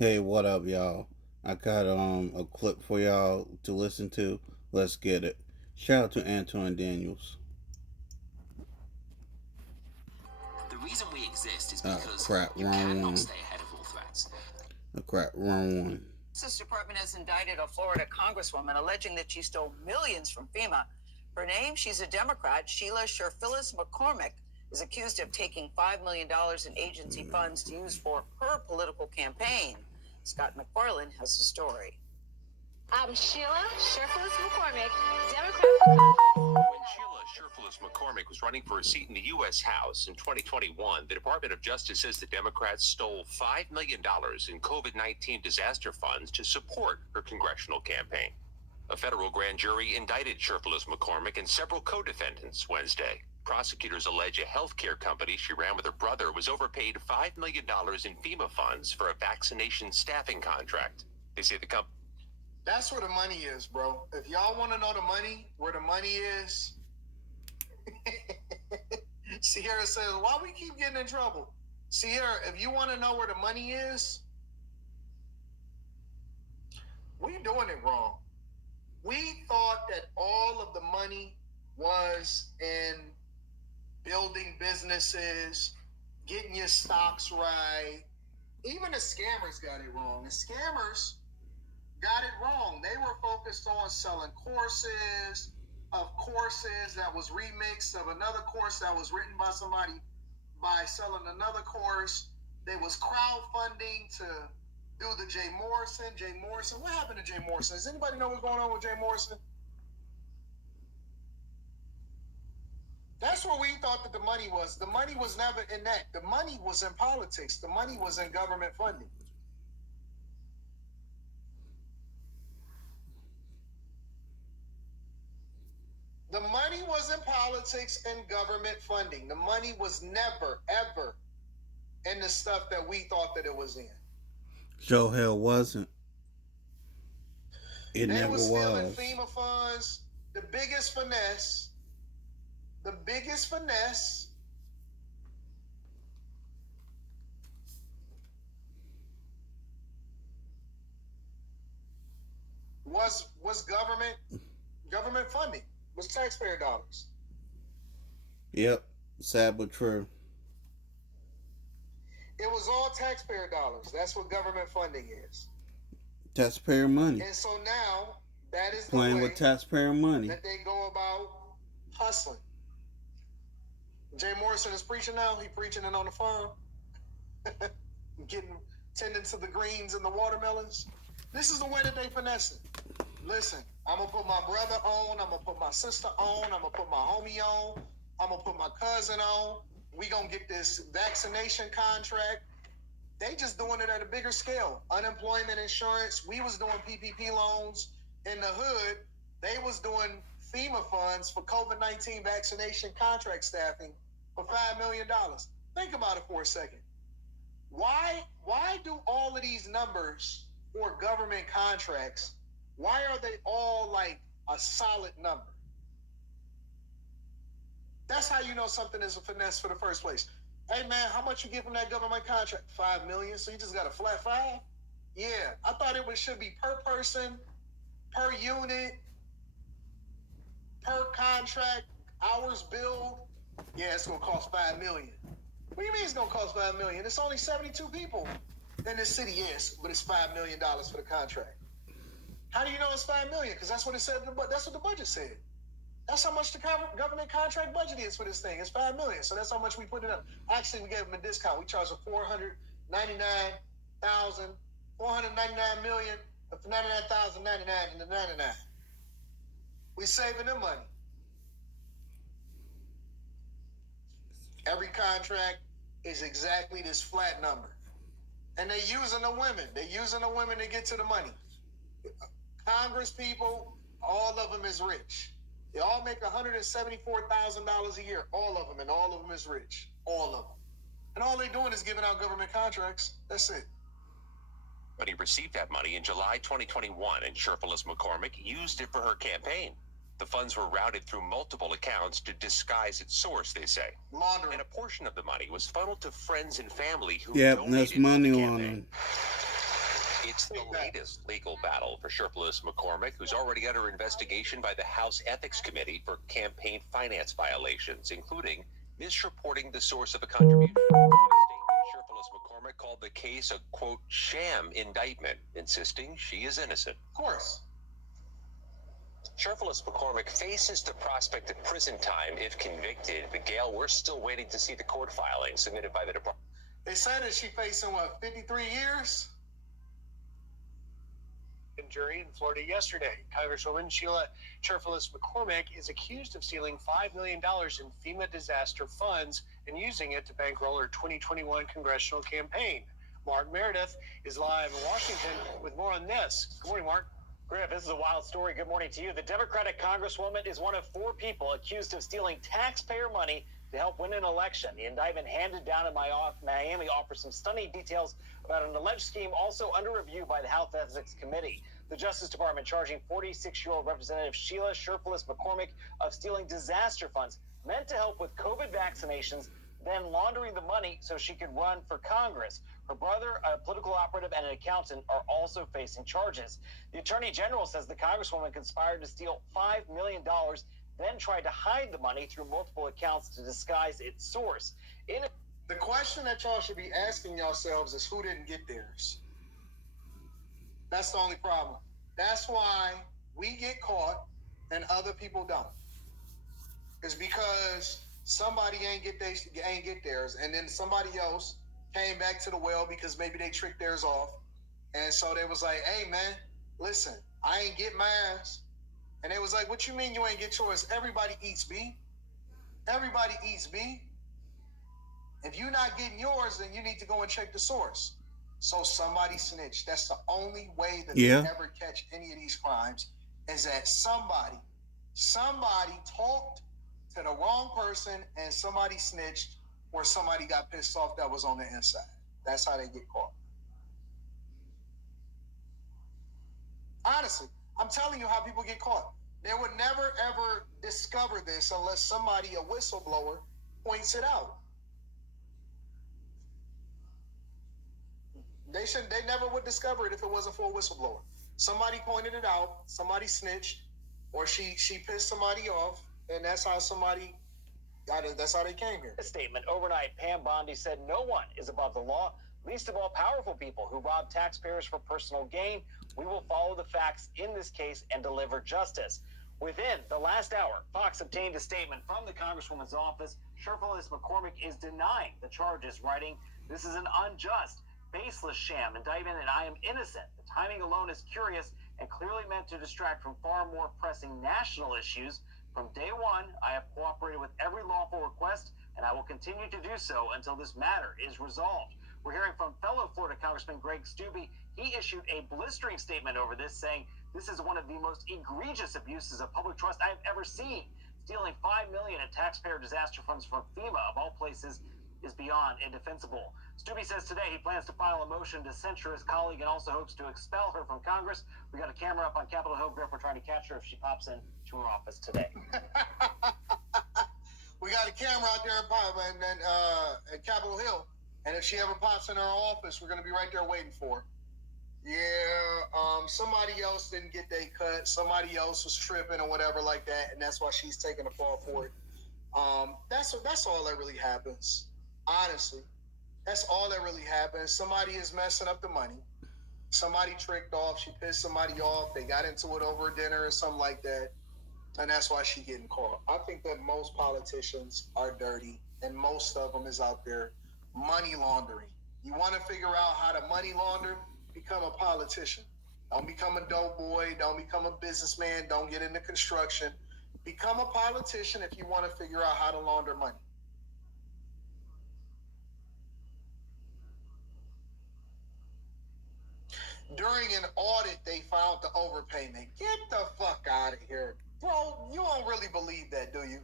Hey, what up, y'all? I got a clip for y'all to listen to. Let's get it. Shout out to Antoine Daniels. The reason we exist is because Crap, you wrong cannot one. stay ahead of all threats. Crap, wrong one. Justice Department has indicted a Florida Congresswoman alleging that she stole millions from FEMA. Her name, she's a Democrat, Sheila Sherphillis McCormick, is accused of taking $5 million in agency funds to use for her political campaign. Scott McFarland has the story. I'm Sheila Sherfless McCormick, Democrat for Congress. When Sheila Sherfless McCormick was running for a seat in the U.S. House in 2021, the Department of Justice says the Democrats stole $5 million in COVID 19 disaster funds to support her congressional campaign. A federal grand jury indicted Sherfless McCormick and several co defendants Wednesday. Prosecutors allege a healthcare company she ran with her brother was overpaid $5 million in FEMA funds for a vaccination staffing contract. They say the company. That's where the money is, bro. If y'all want to know the money, where the money is, Sierra says, why we keep getting in trouble? Sierra, if you want to know where the money is, we doing it wrong. We thought that all of the money was in building businesses, getting your stocks right. Even the scammers got it wrong. The scammers got it wrong. They were focused on selling courses that was remixed of another course that was written by somebody by selling another course. They was crowdfunding to do the Jay Morrison. Jay Morrison. What happened to Jay Morrison? Does anybody know what's going on with Jay Morrison? That's where we thought that the money was. The money was never in that. The money was in politics. The money was in government funding. The money was in politics and government funding. The money was never, ever in the stuff that we thought that it was in. Joe Hill wasn't. It They never was stealing was. FEMA funds. The biggest finesse was government funding, was taxpayer dollars. Yep, sad but true. It was all taxpayer dollars. That's what government funding is. Taxpayer money. And so now that is the Playing way with taxpayer money. that they go about hustling. Jay Morrison is preaching now. He preaching it on the farm, tending to the greens and the watermelons. This is the way that they finesse it. Listen, I'm gonna put my brother on. I'm gonna put my sister on. I'm gonna put my homie on. I'm gonna put my cousin on. We gonna get this vaccination contract. They just doing it at a bigger scale. Unemployment insurance. We was doing PPP loans in the hood. They was doing FEMA funds for COVID-19 vaccination contract staffing for $5 million. Think about it for a second. Why do all of these numbers for government contracts, why are they all like a solid number? That's how you know something is a finesse for the first place. Hey man, how much you get from that government contract? $5 million. So you just got a flat five? Yeah, I thought should be per person, per unit, per contract, hours billed. Yeah, it's gonna cost $5 million. What do you mean it's gonna cost $5 million? It's only 72 people in this city, yes, but it's $5 million for the contract. How do you know it's $5 million? Because that's what it said. That's what the budget said. That's how much the government contract budget is for this thing. It's $5 million. So that's how much we put it up. Actually, we gave them a discount. We charged them $499,000, $499,000, for $99,099 and the 99. We saving them money. Every contract is exactly this flat number. And they're using the women. They're using the women to get to the money. Congress people, all of them is rich. They all make $174,000 a year. All of them, and all of them is rich. All of them. And all they're doing is giving out government contracts. That's it. But he received that money in July 2021, and Sherfillis McCormick used it for her campaign. The funds were routed through multiple accounts to disguise its source, they say. Laundering. And a portion of the money was funneled to friends and family who Yep, donated there's to money the on campaign. them. It's the latest legal battle for Sheriff McCormick, who's already under investigation by the House Ethics Committee for campaign finance violations, including misreporting the source of a contribution. In a statement, Sheriff McCormick called the case a, quote, sham indictment, insisting she is innocent. Of course. Sheriff McCormick faces the prospect of prison time if convicted. But Gail, we're still waiting to see the court filing submitted by the department. They said that she facing, what, 53 years? Jury in Florida yesterday. Congresswoman Sheila Sheriff McCormick is accused of stealing $5 million in FEMA disaster funds and using it to bankroll her 2021 congressional campaign. Mark Meredith is live in Washington with more on this. Good morning, Mark. Griff, this is a wild story. Good morning to you. The Democratic Congresswoman is one of 4 people accused of stealing taxpayer money to help win an election. The indictment handed down in Miami offers some stunning details about an alleged scheme also under review by the House Ethics Committee. The Justice Department charging 46-year-old Representative Sheila Sheriff McCormick of stealing disaster funds meant to help with COVID vaccinations, then laundering the money so she could run for Congress. Her brother, a political operative, and an accountant are also facing charges. The Attorney General says the Congresswoman conspired to steal $5 million, then tried to hide the money through multiple accounts to disguise its source. The question that y'all should be asking yourselves is who didn't get theirs? That's the only problem. That's why we get caught and other people don't. It's because somebody ain't get theirs, and then somebody else came back to the well because maybe they tricked theirs off, and so they was like, "Hey man, listen, I ain't get mine," and they was like, "What you mean you ain't get yours? Everybody eats B. Everybody eats B. If you're not getting yours, then you need to go and check the source." So somebody snitched. That's the only way that they ever catch any of these crimes, is that somebody talked to the wrong person and somebody snitched, or somebody got pissed off that was on the inside. That's how they get caught. Honestly, I'm telling you how people get caught. They would never ever discover this unless somebody, a whistleblower, points it out. They never would discover it if it wasn't for a whistleblower. Somebody pointed it out, somebody snitched, or she pissed somebody off, and that's how somebody got it. That's how they came here. A statement overnight, Pam Bondi said no one is above the law, least of all powerful people who rob taxpayers for personal gain. We will follow the facts in this case and deliver justice. Within the last hour, Fox obtained a statement from the Congresswoman's office. Sheriff McCormick is denying the charges, writing, "This is an unjust, baseless sham indictment, and I am innocent. The timing alone is curious and clearly meant to distract from far more pressing national issues. From day one, I have cooperated with every lawful request, and I will continue to do so until this matter is resolved." We're hearing from fellow Florida Congressman Greg Steube. He issued a blistering statement over this, saying this is one of the most egregious abuses of public trust I have ever seen. Stealing $5 million in taxpayer disaster funds from FEMA, of all places, is beyond indefensible. Steube says today he plans to file a motion to censure his colleague and also hopes to expel her from Congress. We got a camera up on Capitol Hill, Griff. We're trying to catch her if she pops in to her office today. We got a camera out there at Capitol Hill, and if she ever pops in our office, we're going to be right there waiting for her. Yeah, somebody else didn't get their cut. Somebody else was tripping or whatever like that, and that's why she's taking the fall for it. That's all that really happens. Honestly, that's all that really happens. Somebody is messing up the money. Somebody tricked off. She pissed somebody off. They got into it over dinner or something like that, and that's why she's getting caught. I think that most politicians are dirty, and most of them is out there money laundering. You want to figure out how to money launder? Become a politician. Don't become a dope boy. Don't become a businessman. Don't get into construction. Become a politician if you want to figure out how to launder money. During an audit, they found the overpayment. Get the fuck out of here. Bro, you don't really believe that, do you?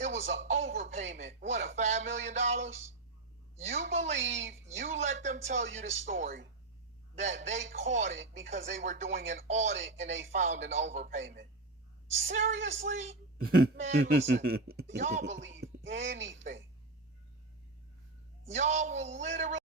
It was an overpayment. What, a $5 million? You believe, you let them tell you the story that they caught it because they were doing an audit and they found an overpayment. Seriously? Man, listen, y'all believe anything. Y'all will literally